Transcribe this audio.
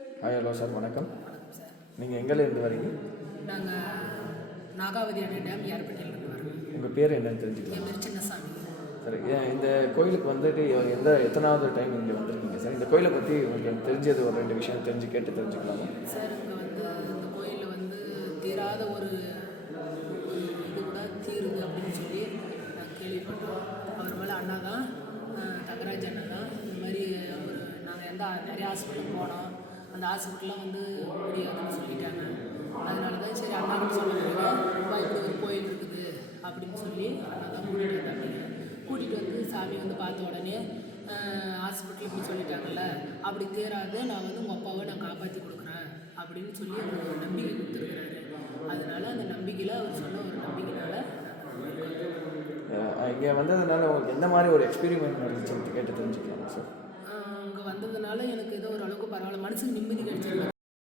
Hello sir, வணக்கம். வணக்கம் sir. நீங்கள் எங்கேருந்து வரீங்க? நாங்கள் நாகாவதி அணை டேம் ஏர்பட்டியிலேருந்து வரோம். உங்கள் பேர் என்னன்னு என் தெரிஞ்சுக்கலாம்? பேர் சின்னசாமி. சரி, இந்த கோயிலுக்கு வந்துட்டு எத்தனாவது டைம் இங்கே வந்திருக்கீங்க சார்? இந்த கோயிலை பற்றி உங்களுக்கு தெரிஞ்சது ஒரு 2 விஷயம் தெரிஞ்சுக்கலாமா? சார், இங்கே இந்த கோயிலில் தீராத ஒரு இது கூட தீருது அப்படின்னு சொல்லி நாங்கள் கேள்விப்பட்டோம். அவர் மேலே அண்ணா தான், தங்கராஜ் அண்ணா தான். இந்த மாதிரி நாங்கள் நிறைய ஹாஸ்பிட்டலுக்கு போனோம். அந்த ஹாஸ்பிட்டல்லாம் முடியாதுன்னு சொல்லிட்டாங்க. அதனால தான் சரி அண்ணாவுக்கு சொல்லுறேன், இப்படி ஒரு கோயில் இருக்குது அப்படின்னு சொல்லி அண்ணா தான் கூட்டிகிட்டு வந்து சாமி பார்த்த உடனே ஹாஸ்பிட்டல் இப்படி சொல்லிட்டாங்கல்ல, அப்படி தேராது, நான் உங்கள் அப்பாவை நான் காப்பாற்றி கொடுக்குறேன் அப்படின்னு சொல்லி ஒரு நம்பிக்கை கொடுத்துருக்குறாரு. அதனால அந்த நம்பிக்கையில் அவர் சொன்ன ஒரு நம்பிக்கையினால இங்கே வந்ததுனால உங்களுக்கு எந்த மாதிரி ஒரு எக்ஸ்பீரியன்ஸ் இருந்துச்சுன்னு கேட்டு தெரிஞ்சுக்கலாம் சார்? அங்கே வந்ததுனால எனக்கு ஏதோ ஓரளவுக்கு பரவாயில்ல, மனசுக்கு நிம்மதி கிடைச்சிருக்கு.